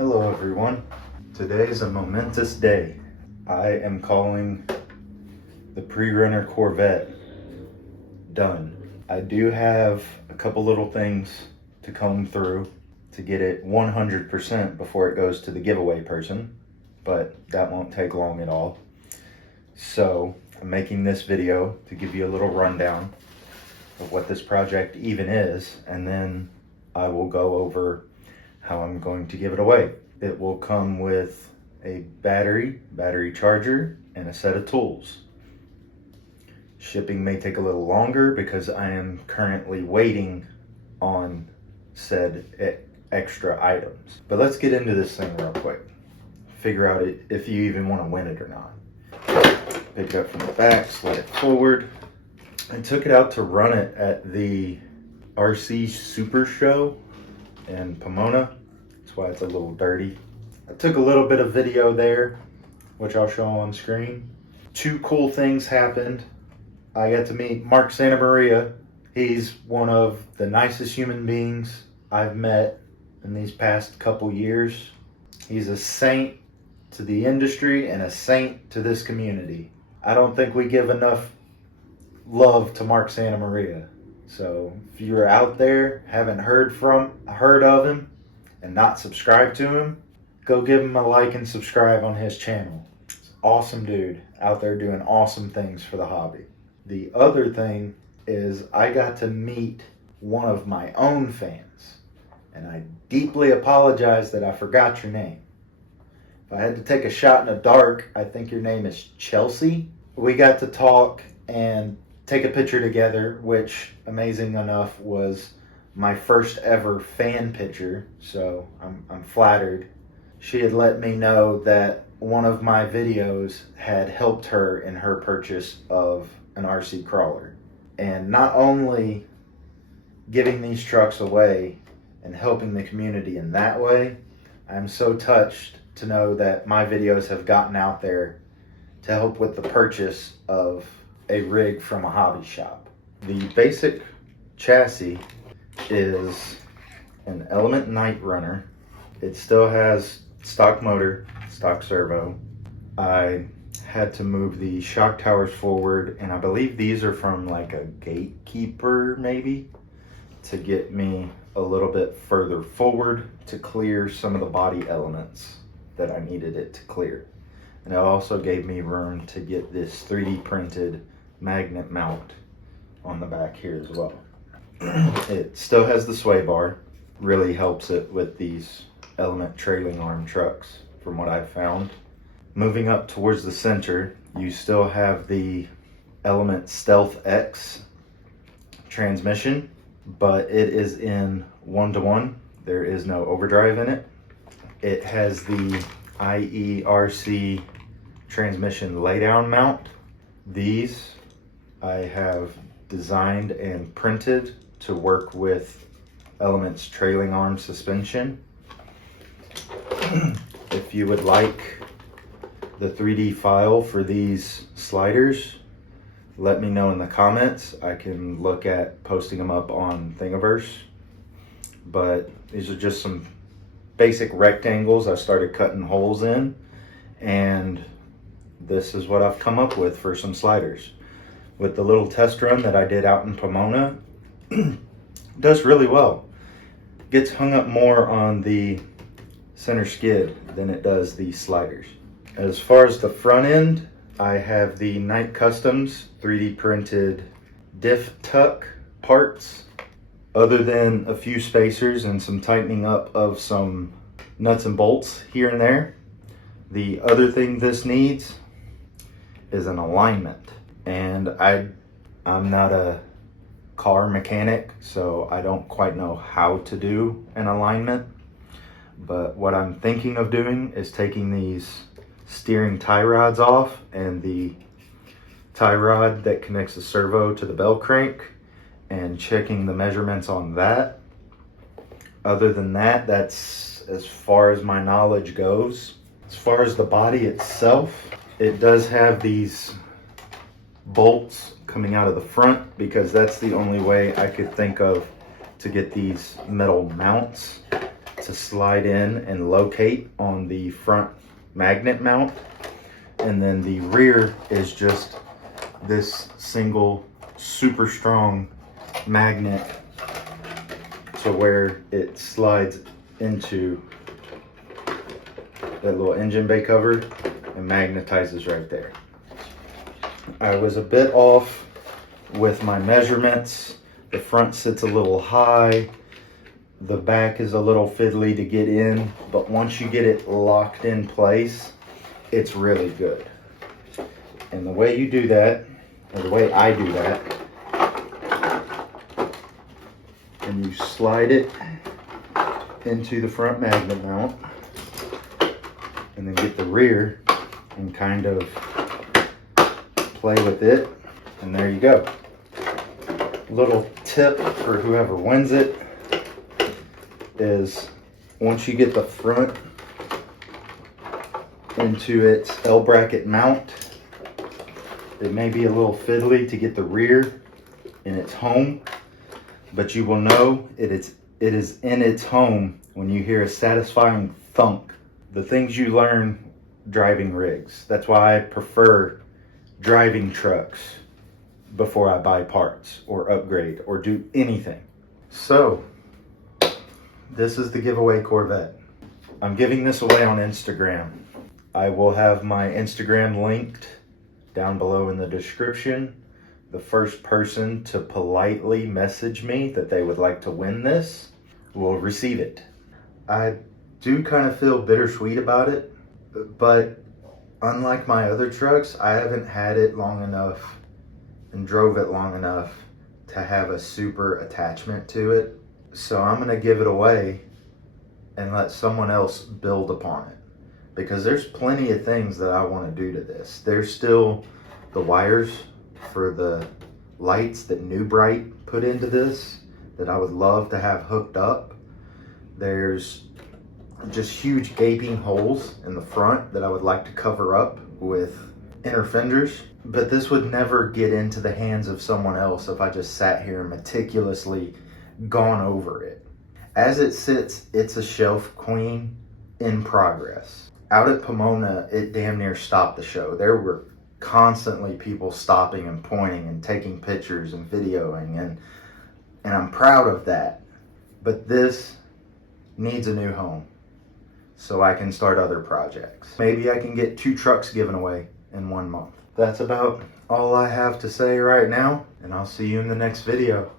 Hello everyone. Today's a momentous day. I am calling the Prerunner Corvette done. I do have a couple little things to comb through to get it 100% before it goes to the giveaway person, but that won't take long at all. So I'm making this video to give you a little rundown of what this project even is, and then I will go over how I'm going to give it away. It will come with a battery charger, and a set of tools. Shipping may take a little longer because I am currently waiting on said extra items. But let's get into this thing real quick. Figure out if you even want to win it or not. Pick it up from the back, slide it forward. I took it out to run it at the RC Super Show in Pomona. That's why it's a little dirty. I took a little bit of video there, which I'll show on screen. Two cool things happened. I got to meet Mark Santamaria. He's one of the nicest human beings I've met in these past couple years. He's a saint to the industry and a saint to this community. I don't think we give enough love to Mark Santamaria. So if you're out there, haven't heard of him and not subscribed to him, go give him a like and subscribe on his channel. Awesome dude out there doing awesome things for the hobby. The other thing is I got to meet one of my own fans, and I deeply apologize that I forgot your name. If I had to take a shot in the dark, I think your name is Chelsea. We got to talk and take a picture together, which, amazing enough, was my first ever fan picture, so I'm flattered. She had let me know that one of my videos had helped her in her purchase of an RC crawler. And not only giving these trucks away and helping the community in that way, I'm so touched to know that my videos have gotten out there to help with the purchase of a rig from a hobby shop. The basic chassis is an Element Night Runner. It still has stock motor, stock servo. I had to move the shock towers forward, and I believe these are from like a gatekeeper maybe, to get me a little bit further forward to clear some of the body elements that I needed it to clear. And it also gave me room to get this 3D printed magnet mount on the back here as well. It still has the sway bar, really helps it with these Element trailing arm trucks from what I've found. Moving up towards the center, you still have the Element Stealth X transmission, but it is in 1-to-1. There is no overdrive in it. It has the IERC transmission laydown mount. These I have designed and printed to work with Element's trailing arm suspension. If you would like the 3D file for these sliders, let me know in the comments. I can look at posting them up on Thingiverse. But these are just some basic rectangles I started cutting holes in, and this is what I've come up with for some sliders. With the little test run that I did out in Pomona, does really well. Gets hung up more on the center skid than it does the sliders. As far as the front end, I have the Night Customs 3D printed diff tuck parts. Other than a few spacers and some tightening up of some nuts and bolts here and there, the other thing this needs is an alignment. And I'm not a car mechanic, so I don't quite know how to do an alignment. But what I'm thinking of doing is taking these steering tie rods off and the tie rod that connects the servo to the bell crank and checking the measurements on that. Other than that, that's as far as my knowledge goes. As far as the body itself, it does have these bolts coming out of the front because that's the only way I could think of to get these metal mounts to to slide in and locate on the front magnet mount. And then the rear is just this single super strong magnet to where it slides into that little engine bay cover and magnetizes right there. I was a bit off with my measurements. The front sits a little high. The back is a little fiddly to get in, but once you get it locked in place, it's really good. And the way you do that, or the way I do that, and you slide it into the front magnet mount, and then get the rear and kind of play with it, and there you go. Little tip for whoever wins it is, once you get the front into its L bracket mount, it may be a little fiddly to get the rear in its home, but you will know it is in its home when you hear a satisfying thunk. The things you learn driving rigs. That's why I prefer driving trucks before I buy parts or upgrade or do anything. So this is the giveaway Corvette. I'm giving this away on Instagram. I will have my Instagram linked down below in the description. The first person to politely message me that they would like to win this will receive it. I do kind of feel bittersweet about it, but unlike my other trucks, I haven't had it long enough and drove it long enough to have a super attachment to it. So I'm gonna give it away and let someone else build upon it, because there's plenty of things that I want to do to this. There's still the wires for the lights that New Bright put into this that I would love to have hooked up. There's just huge gaping holes in the front that I would like to cover up with inner fenders, but this would never get into the hands of someone else if I just sat here and meticulously gone over it. As it sits, it's a shelf queen in progress. Out at Pomona, it damn near stopped the show. There were constantly people stopping and pointing and taking pictures and videoing, and I'm proud of that. But this needs a new home so I can start other projects. Maybe I can get 2 trucks given away in 1 month. That's about all I have to say right now, and I'll see you in the next video.